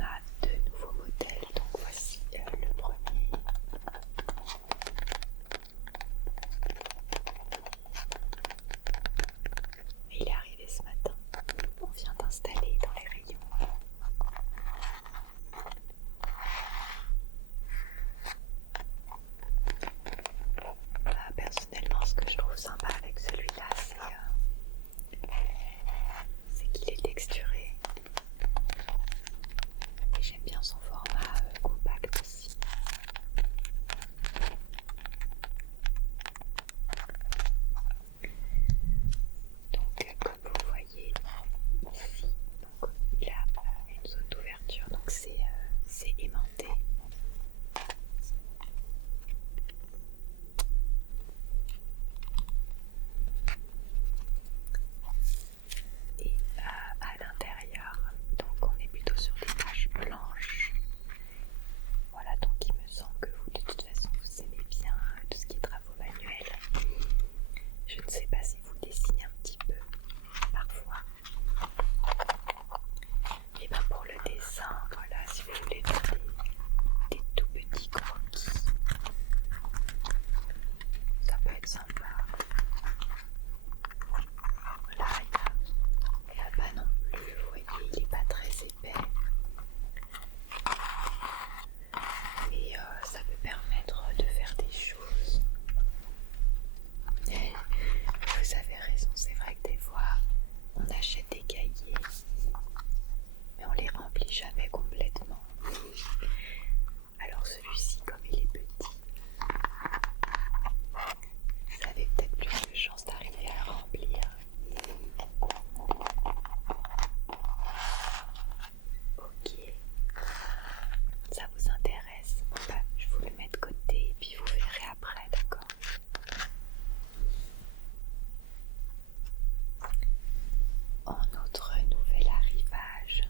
a deux nouveaux modèles, donc voici le premier. Il est arrivé ce matin, on vient d'installer dans les rayons. Personnellement, ce que je trouve sympa avec celui-là, c'est qu'il est texturé. Et j'aime bien son format compact aussi. Donc comme vous voyez ici, donc, il a une zone d'ouverture, donc c'est aimanté. Et à l'intérieur, donc on est plutôt sur des taches blanches. Voilà, donc il me semble que vous, de toute façon, vous aimez bien tout ce qui est travaux manuels. Je ne sais pas si vous dessinez un petit peu, parfois. Et bien pour le dessin, voilà, si vous voulez faire des tout petits croquis, ça peut être sympa. Voilà, il n'y a pas non plus, vous voyez, il n'est pas très épais. Et ça peut permettre de faire des choses. Vous avez raison, c'est vrai que des fois, on achète des cahiers, mais on les remplit jamais complètement. Alors celui-ci, comme il est petit, vous avez peut-être plus de chances d'arriver à le remplir. Ok, ça vous intéresse? Bah, je vous le mets de côté et puis vous verrez après, d'accord? En notre nouvel arrivage,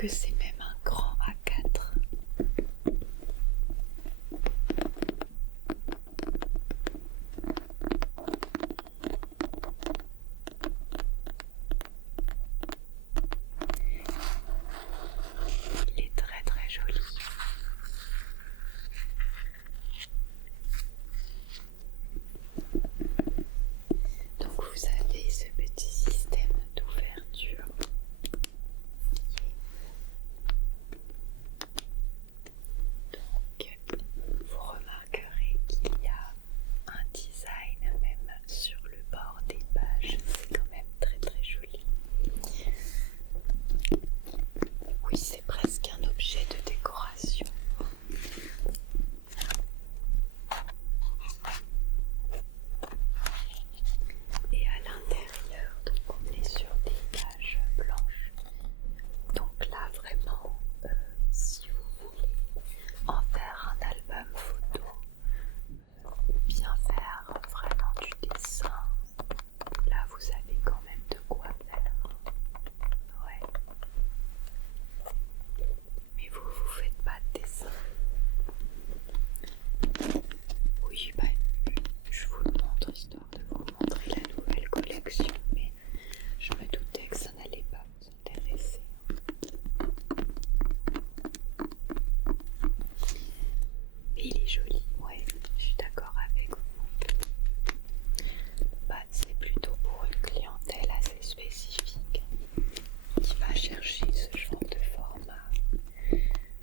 que c'est même un grand A4. Il est très très joli. Donc vous avez ce petit système d'ouverture. Donc vous remarquerez qu'il y a un design même sur le bord des pages, c'est quand même très très joli. Oui, c'est presque un objet de décoration. Et à l'intérieur, donc on est sur des pages blanches. Donc là vraiment, si vous voulez en faire un album photo ou bien faire vraiment du dessin, là vous avez quand même de quoi faire. Ouais. Mais vous faites pas de dessin. Oui, bah, je vous le montre histoire de vous montrer la nouvelle collection, mais je me doutais que ça n'allait pas vous intéresser. Mais il est joli, ouais, je suis d'accord avec vous. Bah, c'est plutôt pour une clientèle assez spécifique qui va chercher ce genre de format.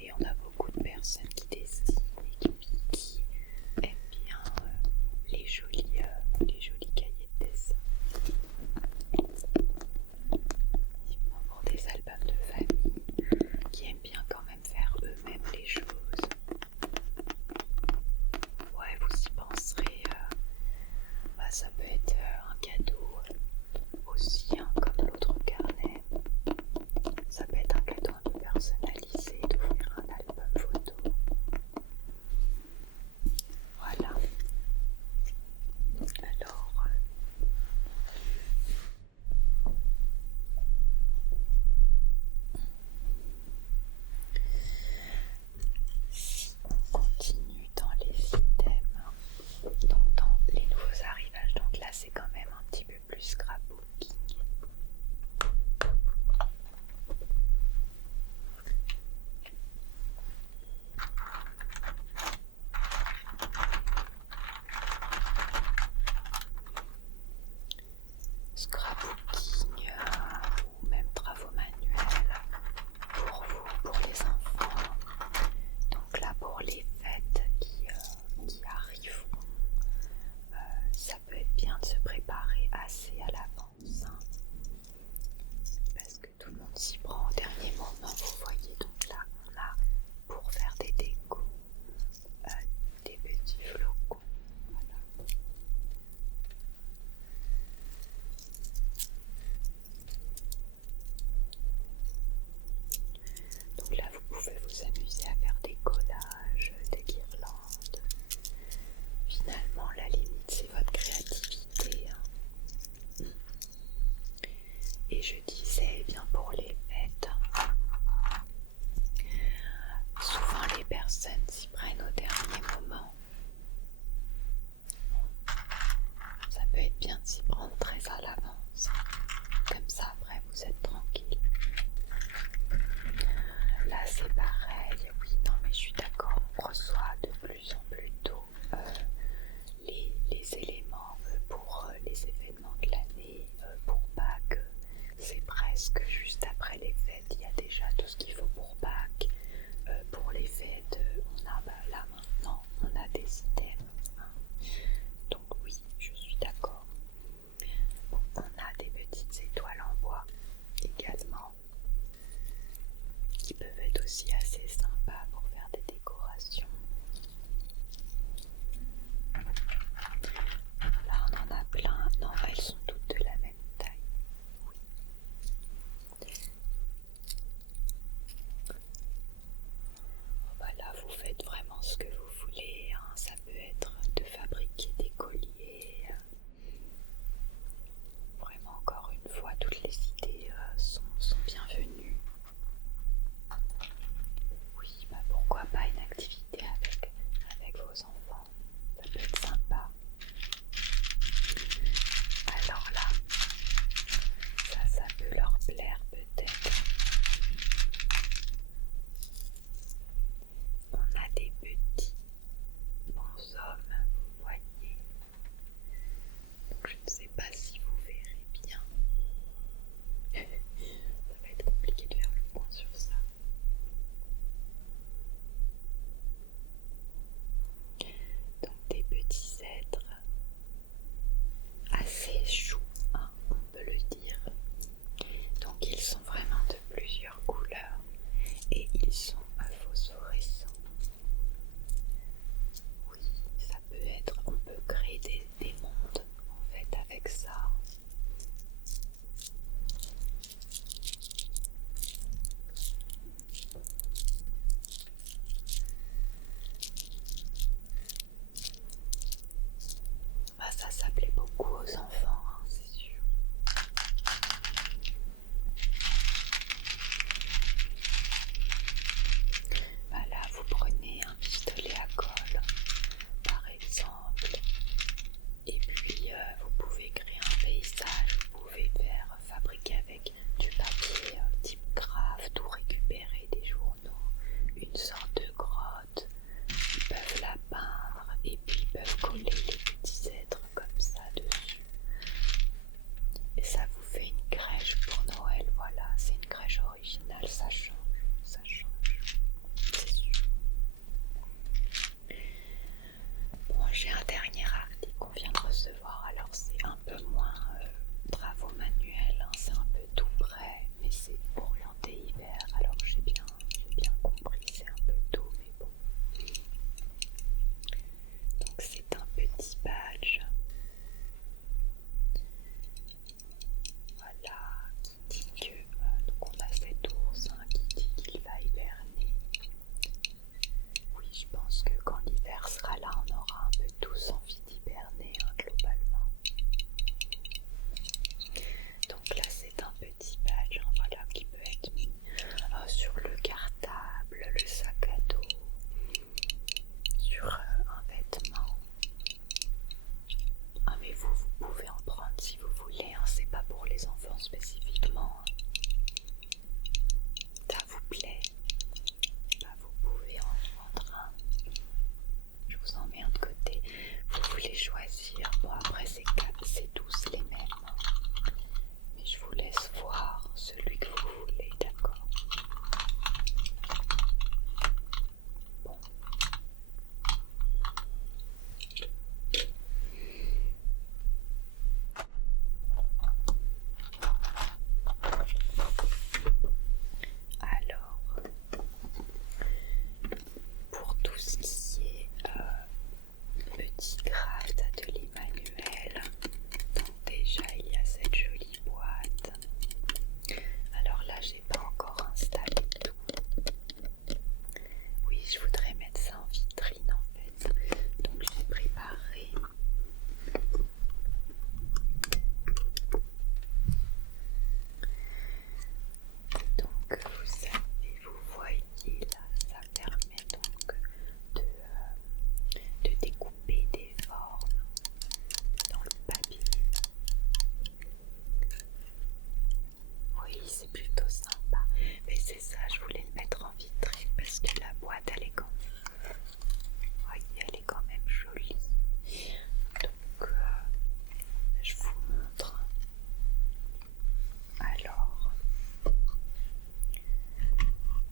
Et on a beaucoup de personnes qui dessinent et qui aiment bien les jolis cahiers de dessin. Typiquement pour des albums de famille qui aiment bien quand même faire eux-mêmes les choses. Ouais, vous y penserez. Bah, ça peut être un cadeau aussi, hein, comme l'autre carnet. Ça peut être un cadeau un peu personnalisé d'offrir un album photo. Voilà. Alors, si on continue dans les items, donc dans les nouveaux arrivages, donc là c'est quand même un petit peu plus scrapbooking. Scrapbooking ou même travaux manuels pour vous, pour les enfants. Donc là pour les fêtes qui arriveront, ça peut être bien de se préparer assez à l'avance, hein, parce que tout le monde s'y prend au dernier moment. Vous voyez, donc là on a pour faire des décos des petits flocons. Voilà. Donc là vous pouvez vous amuser à faire des collages, des guirlandes. Finalement la limite c'est votre créativité, hein. Et je disais, eh bien pour les fêtes, souvent les personnes s'y prennent au dernier moment. Ça peut être bien de s'y prendre très à l'avance. Comme ça après vous êtes tranquille. Là c'est pareil, oui, non mais je suis d'accord, on reçoit de plus en plus tôt les éléments pour les événements de l'année, pour Pâques. C'est presque juste après les fêtes, il y a déjà tout ce qu'il faut pour Pâques. Pour les fêtes, on a là maintenant, on a des items, hein. Donc oui, je suis d'accord. Bon, on a des petites étoiles en bois également, qui peuvent être aussi assez sympas pour faire des décorations. Là on en a plein, non elles sont toutes de la même taille. Oui. Bah là vous faites vraiment ce que vous voulez, hein. Ça peut être de fabriquer des colliers. Vraiment encore une fois toutes les idées sont bienvenues. plutôt sympa. Mais c'est ça, je voulais le mettre en vitrine parce que la boîte elle est quand même, voyez, elle est quand même jolie. Donc je vous montre. Alors,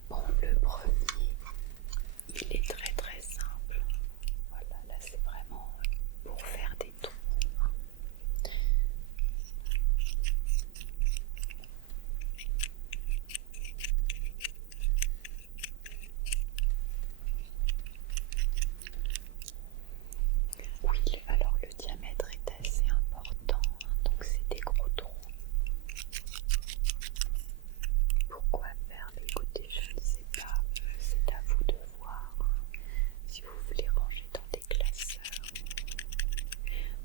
bon, le premier, il est très très simple. Voilà, là c'est vraiment pour faire des tours. Oui, alors le diamètre est assez important, hein, donc c'est des gros trous. Pourquoi faire? Écoutez, je ne sais pas, c'est à vous de voir. Si vous voulez ranger dans des classeurs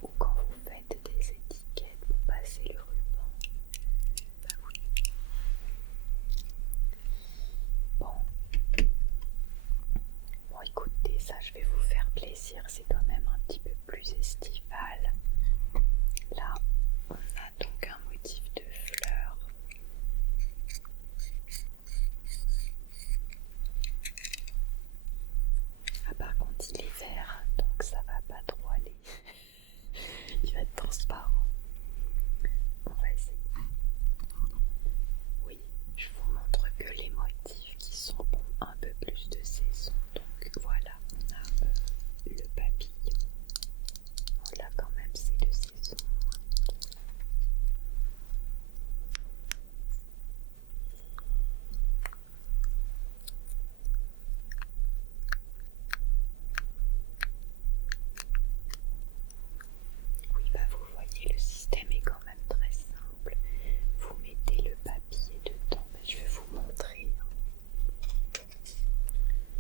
ou quand vous faites des étiquettes pour passer le ruban, bah oui. Bon, écoutez, ça je vais vous faire plaisir, c'est quand même un petit peu plus estival. Là, on a donc un motif de fleurs. Ah, par contre, il est vert, donc ça va pas trop aller. Il va être transparent. On va essayer. Oui, je vous montre que les motifs qui sont un peu plus de saison. Donc voilà, on a le papillon. Là quand même c'est de saison. Oui, bah vous voyez, le système est quand même très simple. Vous mettez le papier dedans, je vais vous montrer.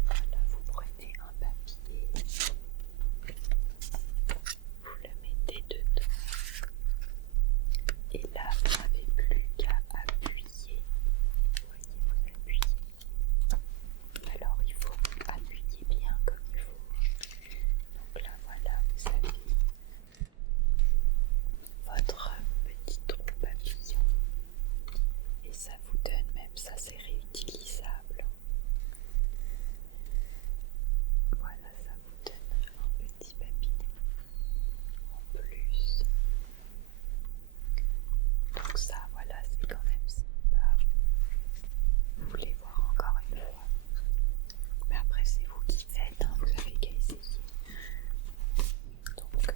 Voilà, vous prenez un papier, vous le mettez dedans, et là vous n'avez plus qu'à appuyer. Vous voyez, vous appuyez. Alors il faut appuyer bien comme il faut. Donc là voilà, vous avez votre petit trou papillon et ça vous donne, même ça c'est réutilisable. Voilà, ça vous donne un petit papillon en plus. Donc ça, voilà, c'est quand même sympa. Vous voulez voir encore une fois? Mais après c'est vous qui faites, hein, vous avez qu'à essayer. Donc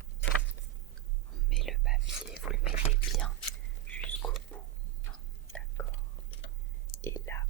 on met le papier, vous le mettez bien jusqu'au bout, hein, d'accord? Et là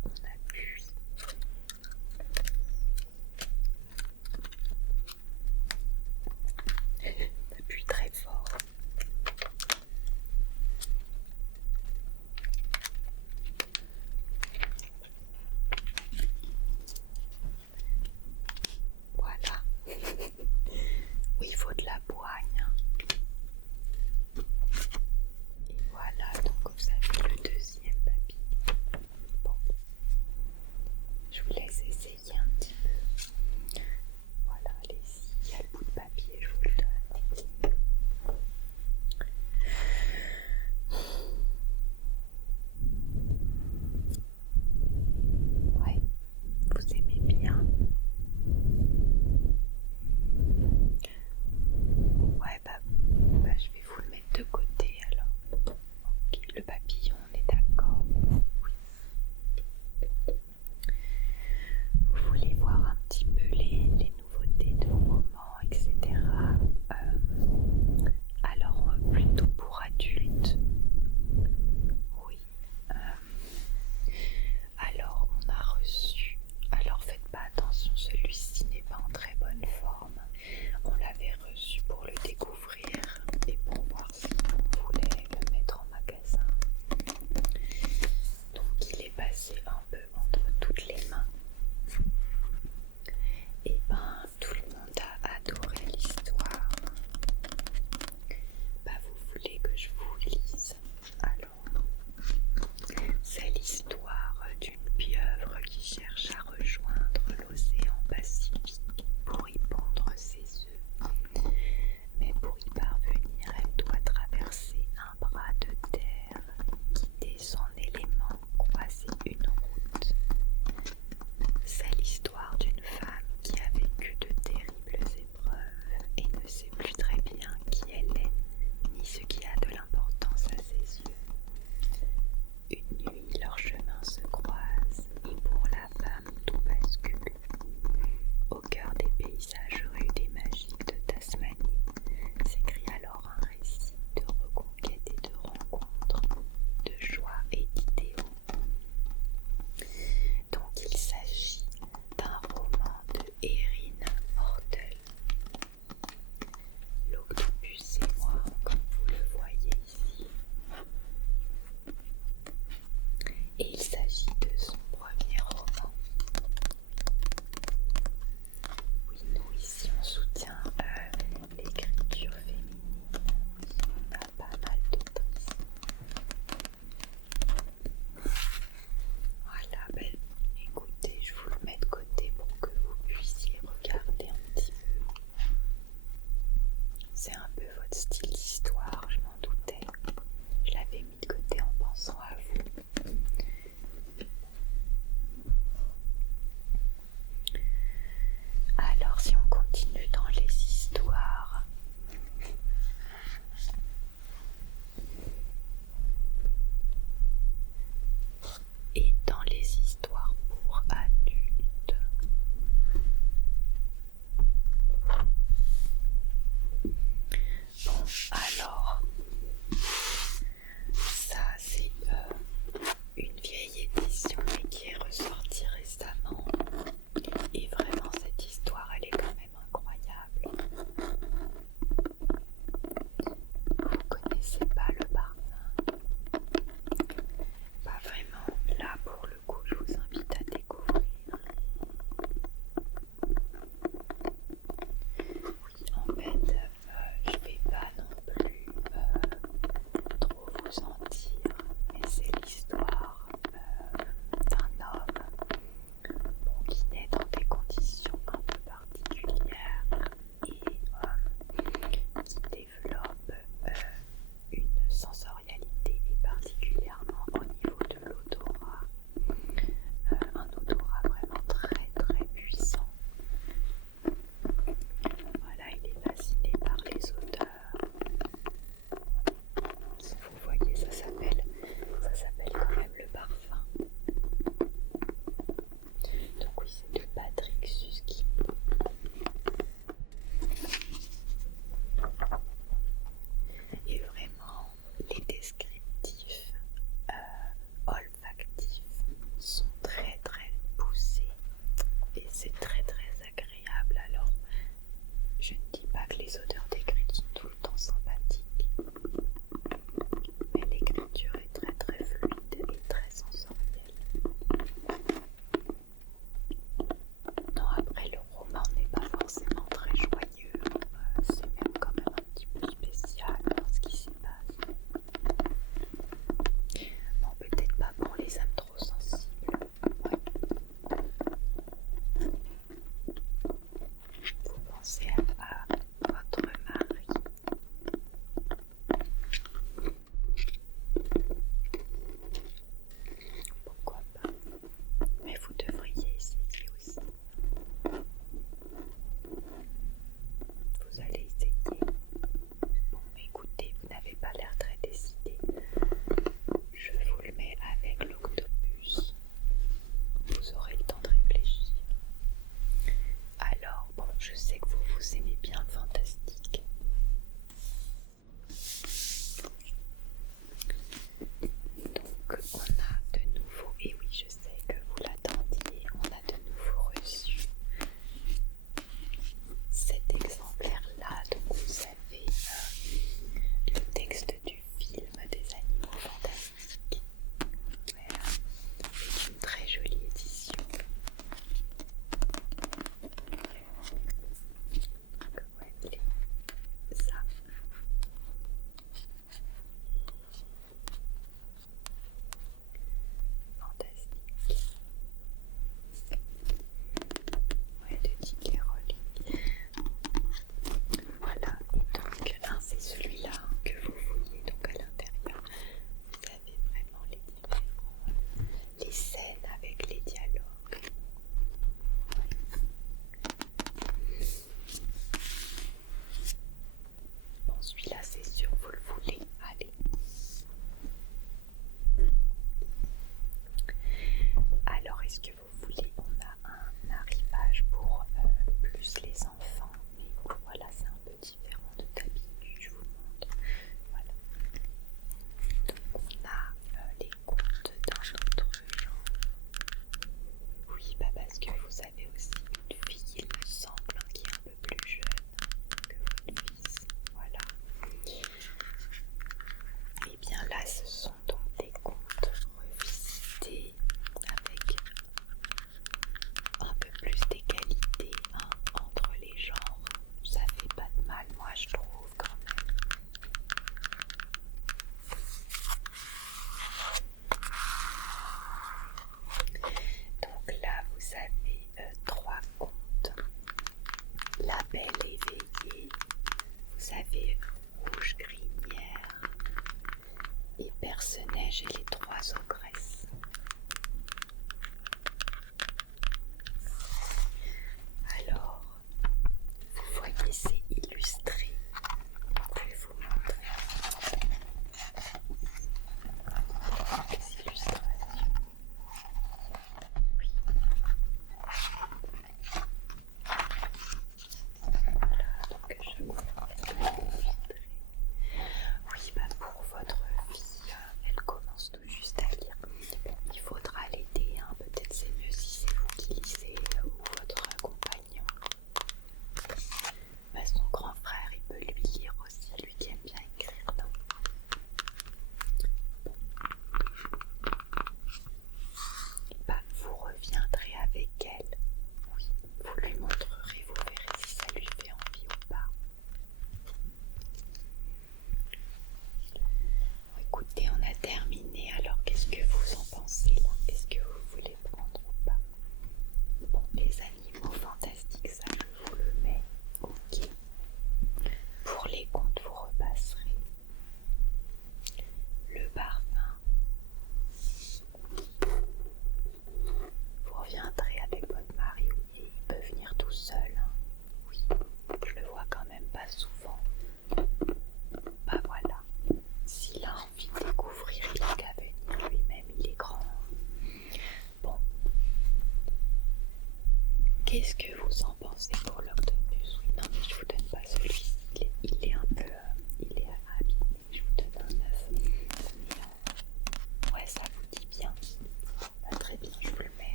Qu'est-ce que vous en pensez pour l'octopus? Oui, non mais je vous donne pas celui-ci.